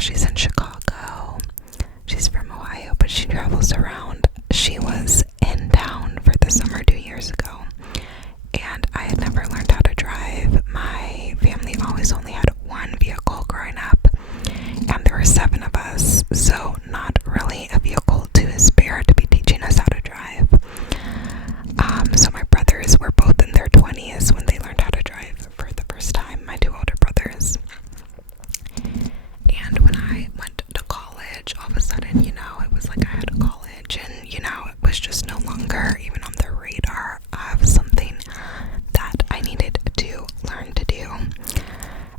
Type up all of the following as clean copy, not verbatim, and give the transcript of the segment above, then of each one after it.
she's in Chicago. She's from Ohio, but she travels around. She was in town for the summer 2 years ago, and I had never learned how to drive. My family always only had one vehicle growing up, and there were 7 of us, so not really a vehicle to spare to be teaching us how to drive. So my brothers were both in their 20s when they learned how to drive for the first time, my 2 older brothers. And when I went to college, all of a sudden, it was like I had a college, and, it was just no longer even on the radar of something that I needed to learn to do.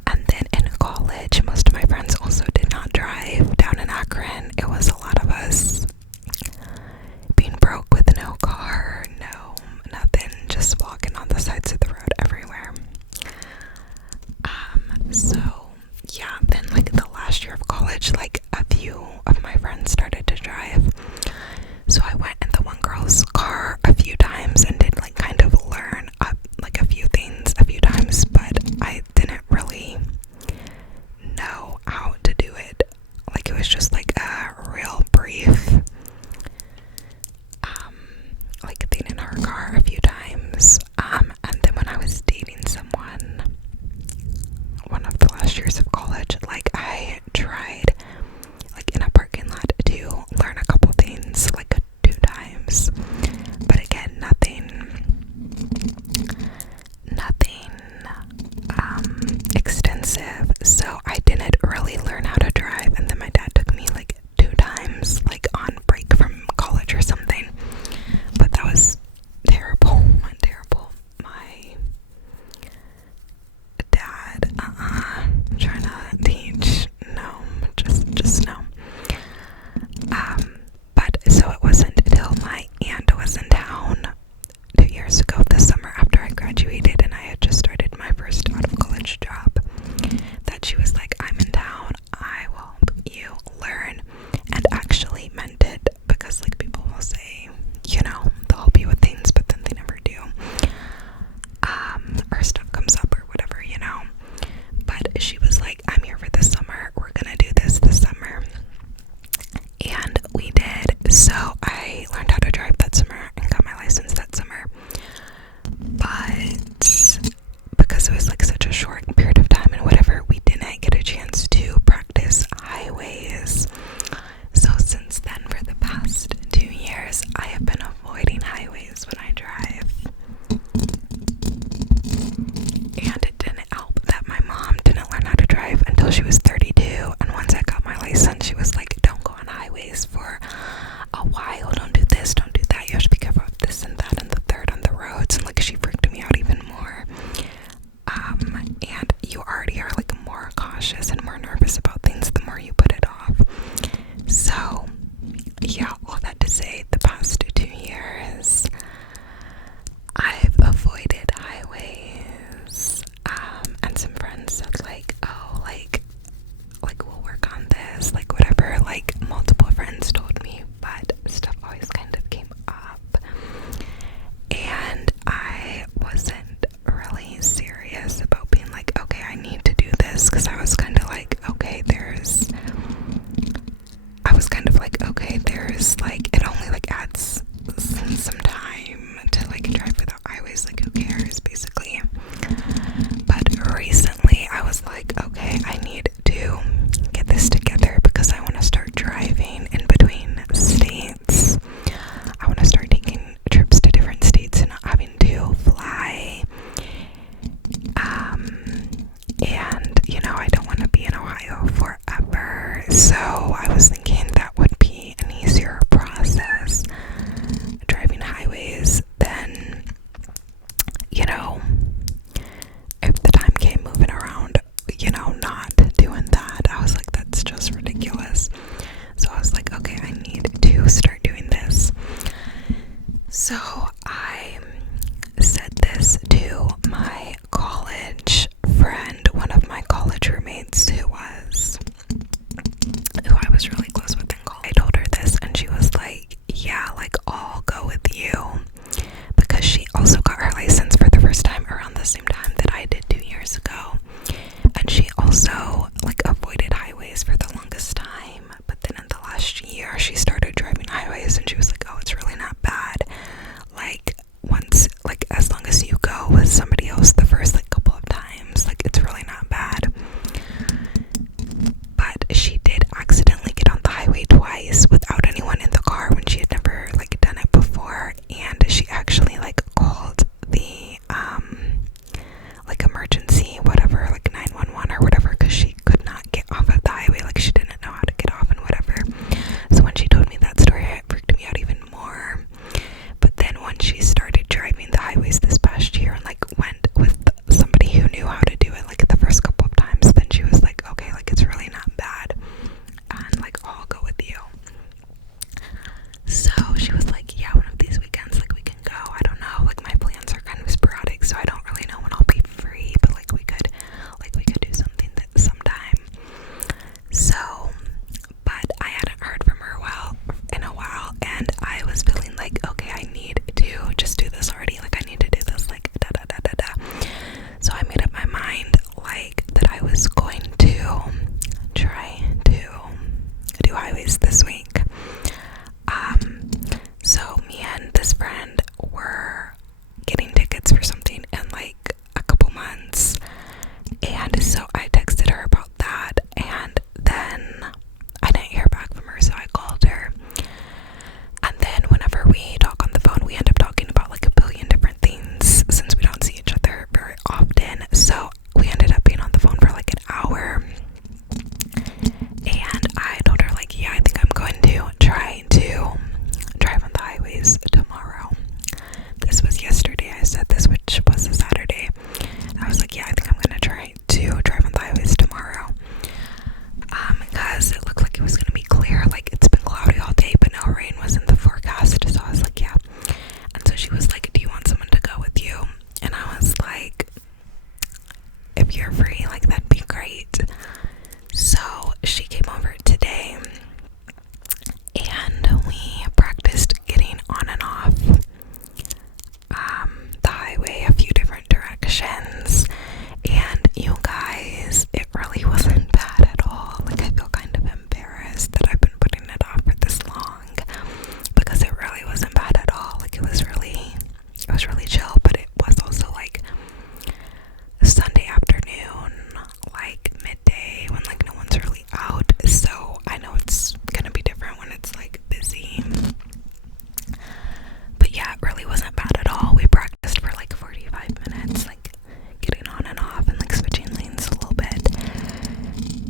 And then in college, most of my friends also did not drive. Down in Akron, it was a lot of us being broke with no car, no nothing, just walking on the sides of the road everywhere. So yeah, then like the last year of college, like a few of my friends started to drive. So I went in the one girl's car a few times and did like kind of learn like a few things a few times, but I didn't really know how to do it. Like it was just like a real brief like thing in her car a few times. And then when I was dating someone, one of the last years of college, like I tried like in a parking lot to learn a couple things like 2 times, but again nothing extensive, so I didn't really learn how to drive. And then my dad took me like 2 times, like on break from college or something, but that was terrible. My dad, trying to teach, no, just no. But so it wasn't until my aunt was in town 2 years ago this summer after I graduated and I had just started my first out of college job that she was like, I'm in town, I will help you learn, and actually meant it, because like people will say, they'll help you with things, but then they never do. Or stuff comes up or whatever, but she was like, I'm here for this summer, we're gonna do this summer. And we did. So I learned how to drive that summer and got my license that summer, but because it was like such a short period of time and whatever, we didn't get a chance to practice highways. So since then, for the past 2 years, I have been avoiding highways when I drive. And it didn't help that my mom didn't learn how to drive until she was 32, and once I got my license, she was like, don't go on highways for a while, don't do this, don't do that, you have to be careful of this and that and the third on the roads. And like she freaked me out even more. And you already are like more cautious and more nervous about things the more you put it off. So yeah, all that to say, the past 2 years I've avoided highways. And some friends said like, oh, like we'll work on this, like whatever, like multiple friends told me, but stuff always kind of came up and I wasn't really serious about being like, okay, I need to do this, because I was kind of like, okay, there's like, it only like adds some time to like drive without highways, like who cares basically. But recently I was like, okay, I need to get this together because I want to start driving in between states. I want to start taking trips to different states and not having to fly. And I don't want to be in Ohio forever, so I was thinking that would be an easier process, driving highways, than if the time came moving around, not doing that. I was like, that's just ridiculous. So I was like, okay, I need to start doing this. So I said this to my college friend, one of my college roommates who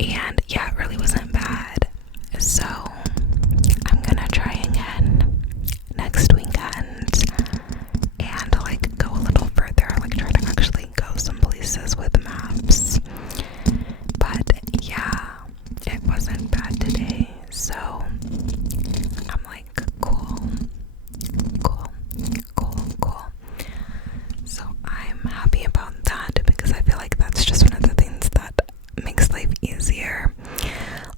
And yeah, it really wasn't bad. So I'm gonna try again next weekend and like go a little further, like try to actually go some places with maps. But yeah, it wasn't bad today, so I'm like, cool. So I'm happy about that because I feel like that's just one of the things that makes life easier.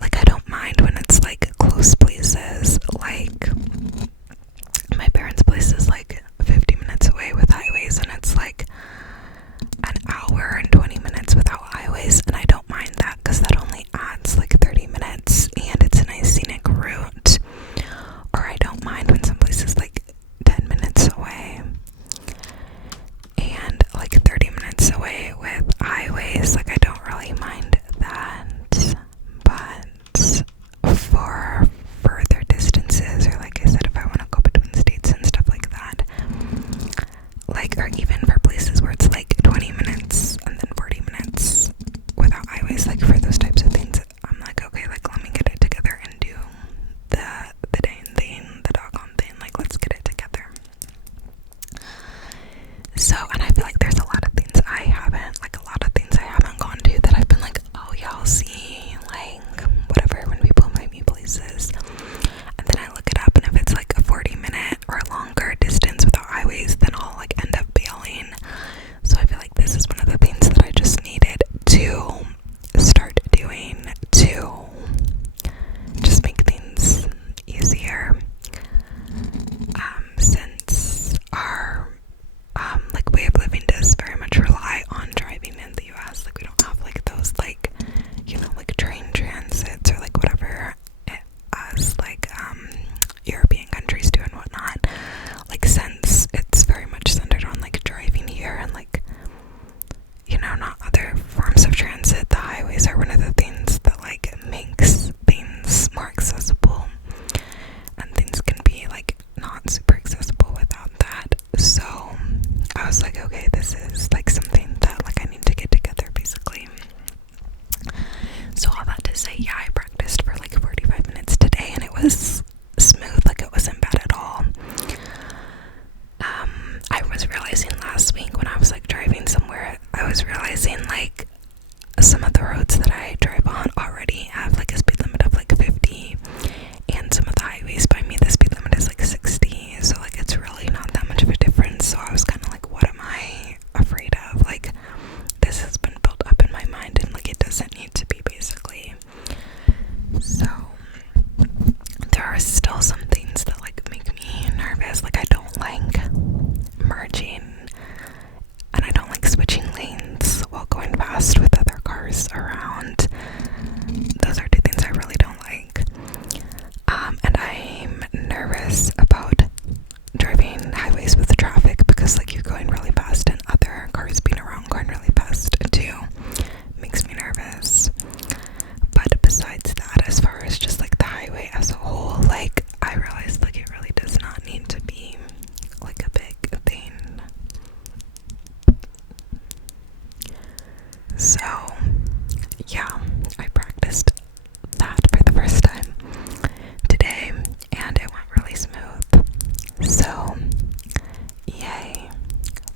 Like, I don't mind when it's like close places, like my parents' place is like 50 minutes away with highways, and it's like an hour and 20 minutes without highways, and I don't mind that because that only adds like 30 minutes and it's a nice scenic route. Or I don't mind when some place is like 10 minutes away and like 30 minutes away with highways. Like, I don't really mind that. But for further distances, or like I said, if I want to go between states and stuff like that, like, or even for places where it's like 20 minutes and then 40 minutes without highways, like for those types of things, I'm like, okay, like let me get it together and do the dang thing, the doggone thing, like let's get it together. So, and I feel like there's a lot of things I haven't gone to that I've been like, oh yeah, I'll see, like, whatever, when people invite me places. And then I look it up, and if it's like a 40-minute or longer distance without highways, then I'll like end up bailing. So I feel like this is one of the things that I just needed to start doing to just make things easier. Since our like way of living does very much rely on driving in the US. Like, we don't have like those, like, you know, like train transits or like whatever as like European countries do and whatnot. Like, since it's very much centered on like driving here and like, you know, not other forms of transit, the highways are one of the things that like makes things more accessible, and things can be like not super accessible without that. So I was like, okay, this is like something that like I need to get together, basically. So all that to say, yeah, I practiced for like 45 minutes today, and it was smooth. Like, it wasn't bad at all. I was realizing last week when I was like driving somewhere, I was realizing like some of the roads that I drive on already have like a speed limit of like 50, and some of the highways by me, the speed limit is like 60. So like, it's really not that much of a difference. So I was kind of like, what am I afraid of? Like, this has been built up in my mind, and like it doesn't need to be, basically. So there are still some things that like make me nervous. Like, I don't like merging, and I don't like switching lanes while going fast with other cars around. Those are two things I really don't like. And I'm nervous about driving highways with traffic because like you're going really fast and other cars being around going really fast too makes me nervous. But besides that, as far as just like the highway as a whole, like I realized like it really does not need to be like a big thing. So yeah, I practiced that for the first time today, and it went really smooth. So yay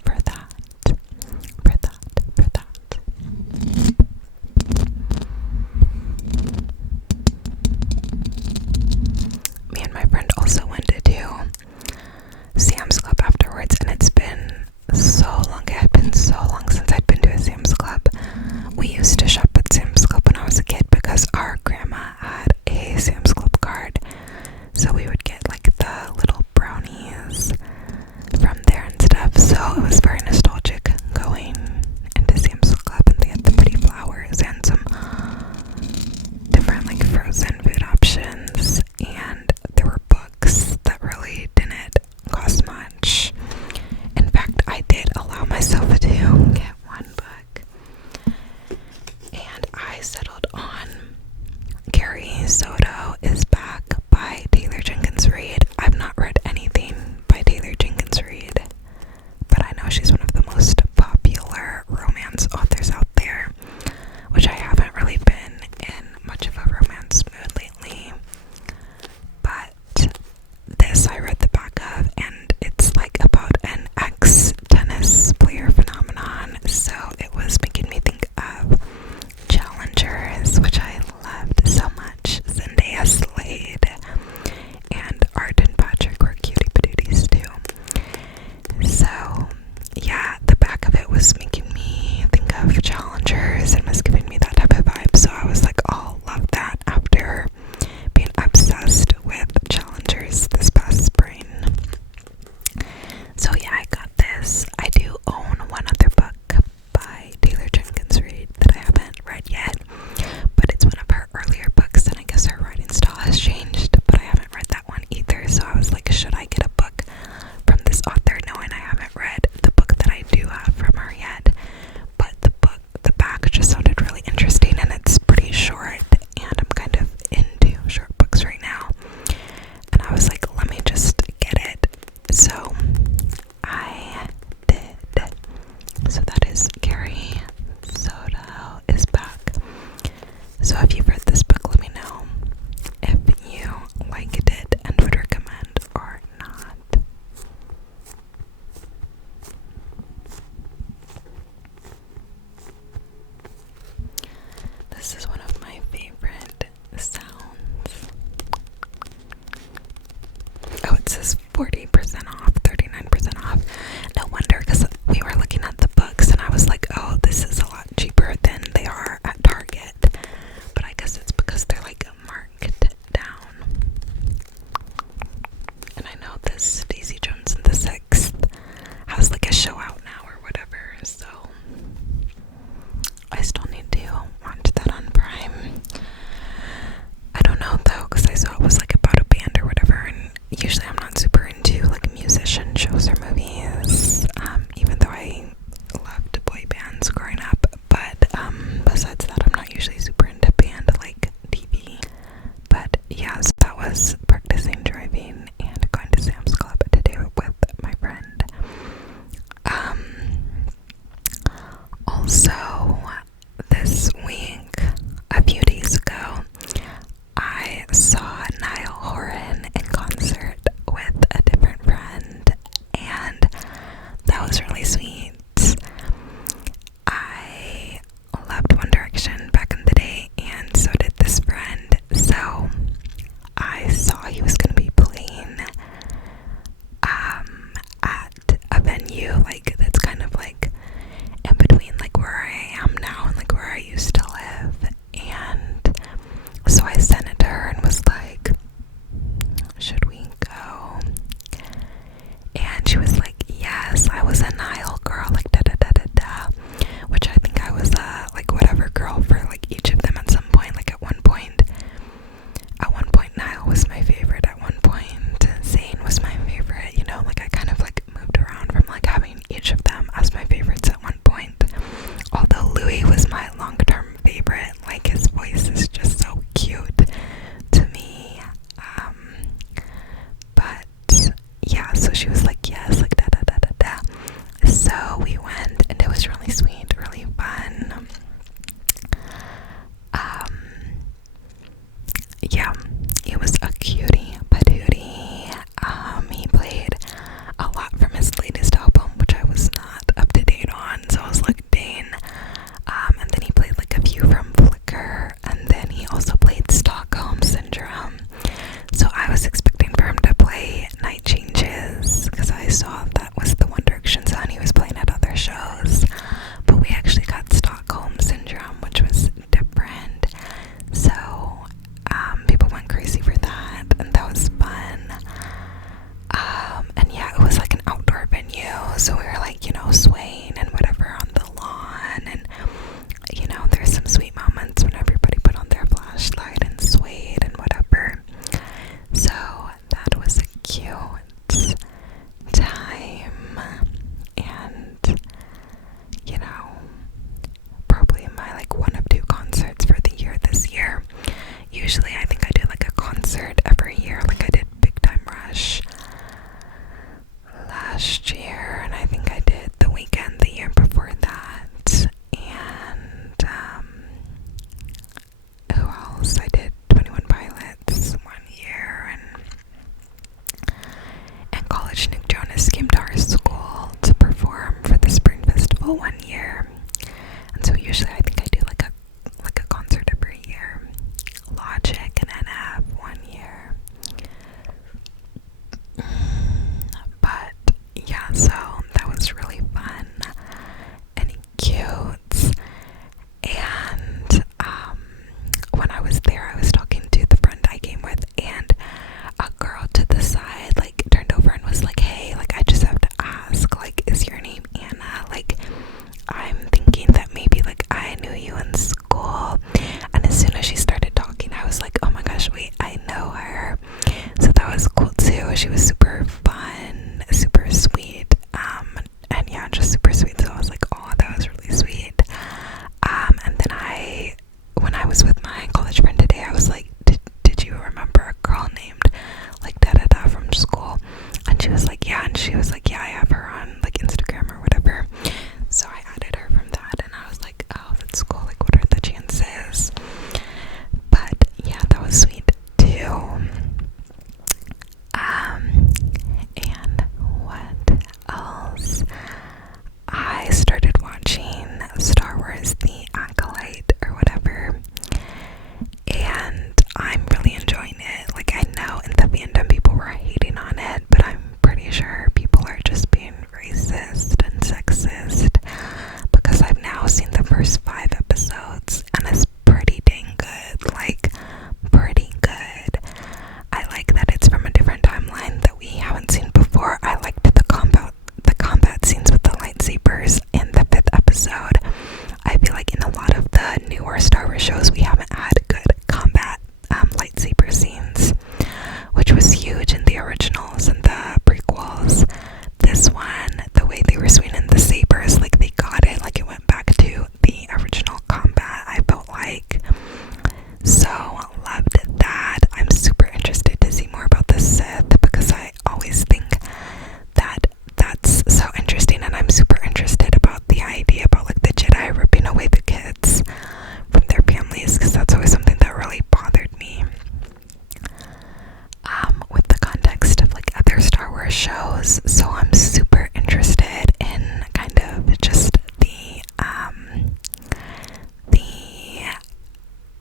for that. Me and my friend also went to do Sam's Club afterwards, and it's been so long. It had been so long since I'd been to a Sam's Club. We used to shop at Sam's Club when I was a kid because our grandma had a Sam's Club card. So we would get like the little brownies from there and stuff. So it was very nostalgic going into Sam's Club, and they had the pretty flowers and some different like frozen food options, and there were books that really didn't cost much. In fact, I did allow myself to get one book, and I settled on Carrie Soto is So if you've read this book, let me know if you liked it and would recommend or not. This is one of my favorite sounds. Oh, it says 40% off, 39% off. No wonder, because we were looking at the books and I was like, oh, this is a lot cheaper than they are at Target. But I guess it's because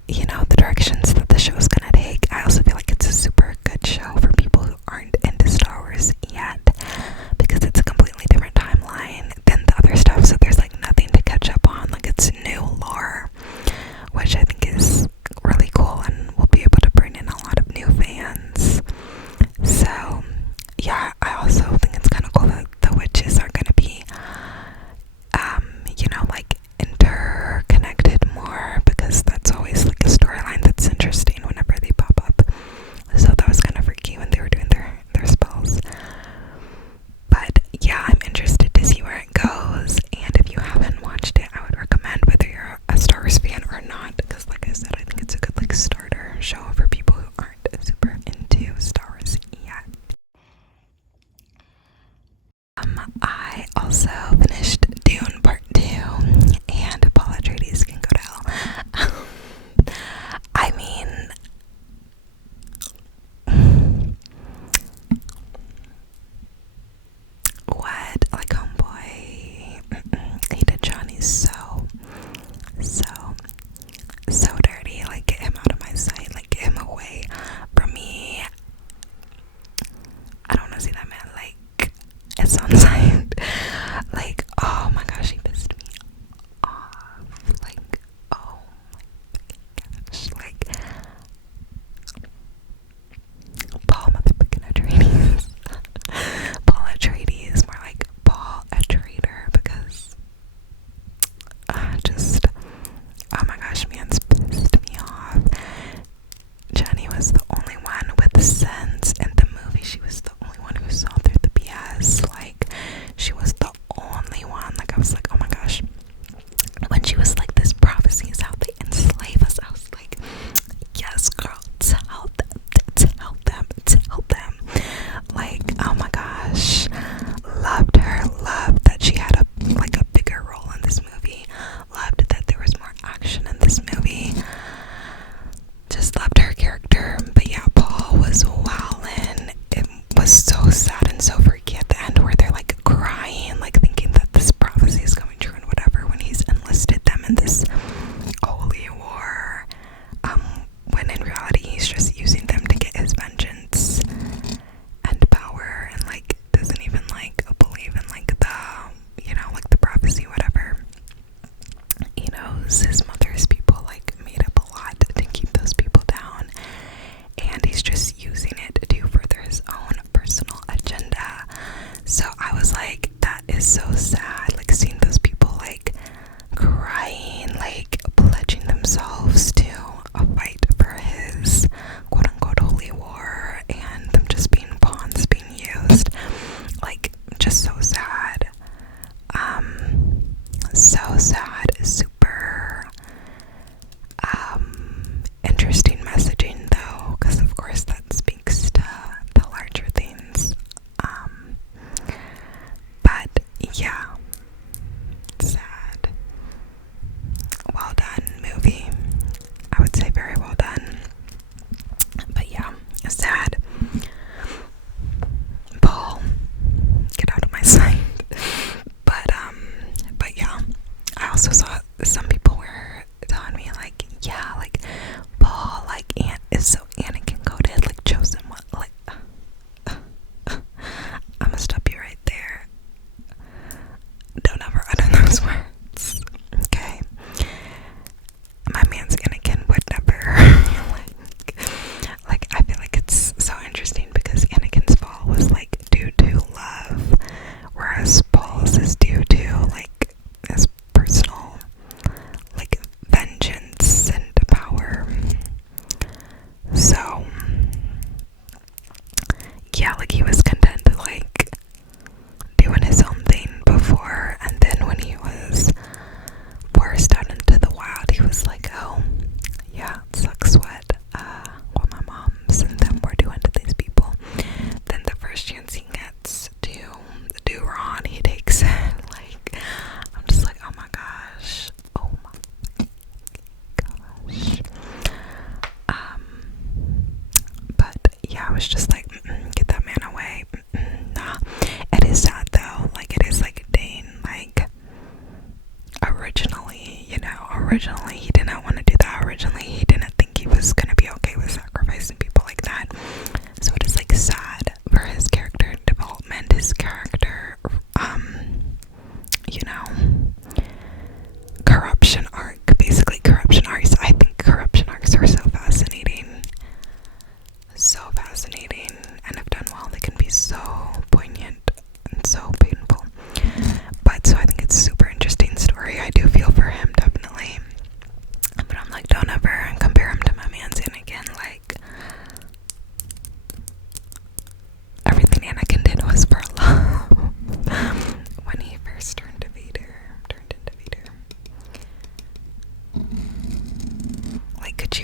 you know, the directions that the show's gonna take. I also feel like it's a super good show for people who aren't into Star Wars yet, because it's a completely different timeline than the other stuff, so there's like nothing to catch up on. Like, it's new lore, which I think is really cool and will be able to bring in a lot of new fans. So yeah, I also think it's kind of cool that the witches are gonna be you know, like interconnected more, because that's always like a storyline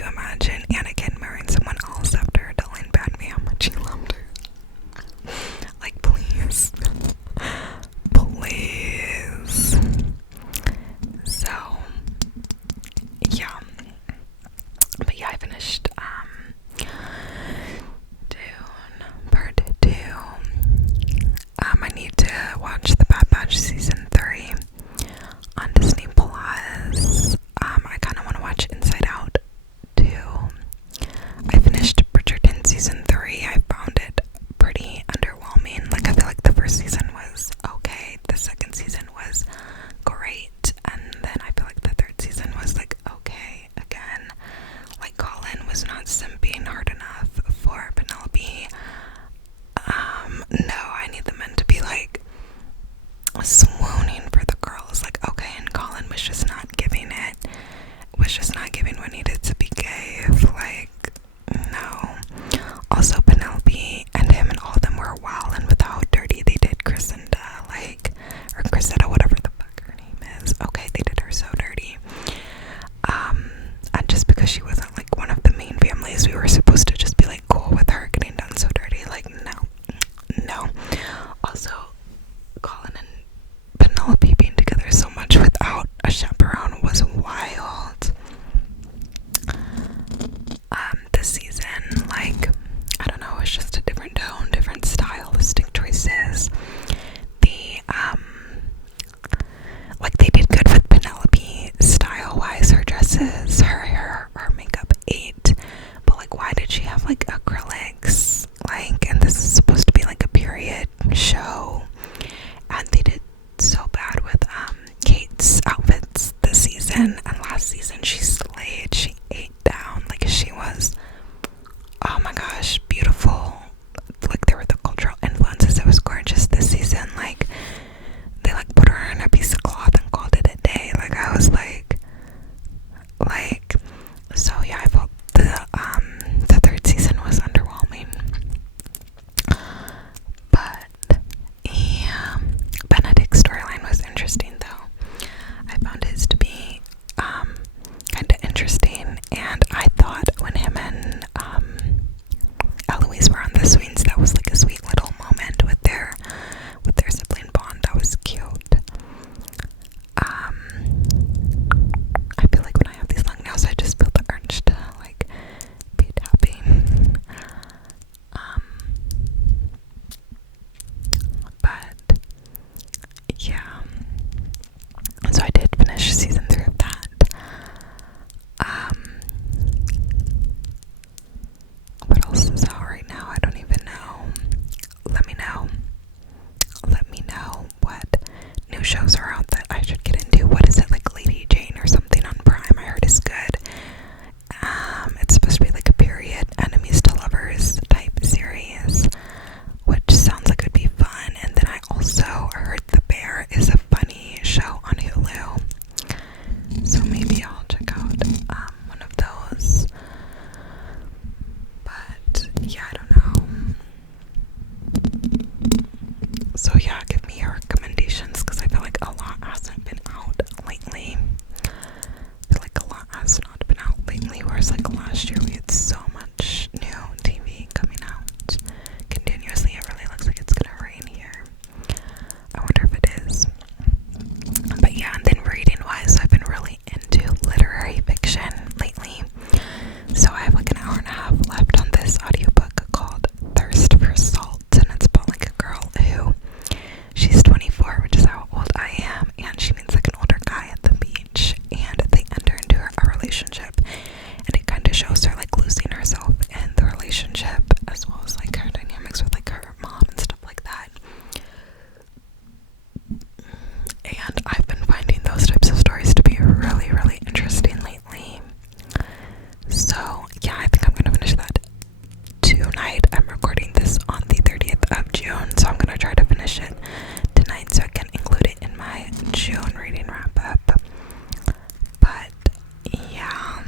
you imagine Anakin marrying someone else after telling Padme how much he loved her? Like, please. Please. So, yeah. But yeah, I finished, Dune, part 2. I need to watch The Bad Batch Season 3 on Disney Plus. I kind of want to watch Inside Out too. I finished Bridgerton Season 3. I found it pretty underwhelming. Like, I feel like the first season was okay, the second season was great, and then I feel like the third season was like okay again. Like, Colin was not simping hard enough for Penelope. No, I need the men to be like swooning for the girls. Like, okay, and Colin was just not giving it. Was just not giving what needed to be gave. Like, no. Also, Penelope and him and all of them were wild, and with how dirty they did Crescenda, like, or Cressida, whatever the fuck her name is. Okay, they did her so dirty. And just because she wasn't like one of the main families, we were supposed to just be like cool with her getting done so dirty. Like, no. Also, Colin and Penelope being together so much without a chaperone was wild. This season, like, I don't know, it's just a different tone, different stylistic choices. Like, they did good with Penelope style-wise, her dresses, her hair, her makeup ate, but like, why did she have like acrylics? Like, and this is supposed to be like a period show, and they did so bad with Kate's outfits this season, and last season she slayed. She ate down. Like, she was, oh my gosh, beautiful. Like, there were the cultural influences. It was gorgeous this season. Like, they like put her in a piece of cloth and called it a day. Like, I was like, so yeah, I felt the third season was underwhelming. But yeah, Benedict's storyline was interesting though. I found his to be kind of interesting, and I thought when him and Eloise were on the swings, that was like a sweet little moment with their sibling bond. That was cute. I feel like when I have these long nails, I just feel the urge to like be tapping. But yeah, so I did finish season 3 of that. What else is out right now? I don't even know. Let me know what new shows are out that I should get into. What is it, like Lady Jane or something on Prime? I heard is good. It's supposed to be like a period enemies to lovers type series, which sounds like it would be fun. And then I also heard The Bear is a funny show on Hulu, so maybe I'll check out one of those. But yeah, I don't know. So yeah, give me your recommendations, because I feel like a lot hasn't been out lately. I feel like a lot has not been out lately, whereas like last year we had so much new TV coming out continuously. It really looks like it's gonna rain here. I wonder if it is. But yeah, and then reading wise, I've been really into literary fiction lately. So I have like an hour and a half left on this audiobook called Thirst for Salt, and it's about like a girl who, she's 24, which is how old I am, and she meets like an older guy at the beach, and they enter into a relationship, and it kind of shows her like losing herself in the relationship, as well as like her dynamics with like her mom and stuff like that. And I've been finding those types of stories to be really, really interesting lately. So yeah, I think I'm gonna finish that tonight. I'm recording this on the 30th of June, so I'm gonna try to finish it tonight so I can include it in my June reading wrap up. But yeah,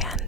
and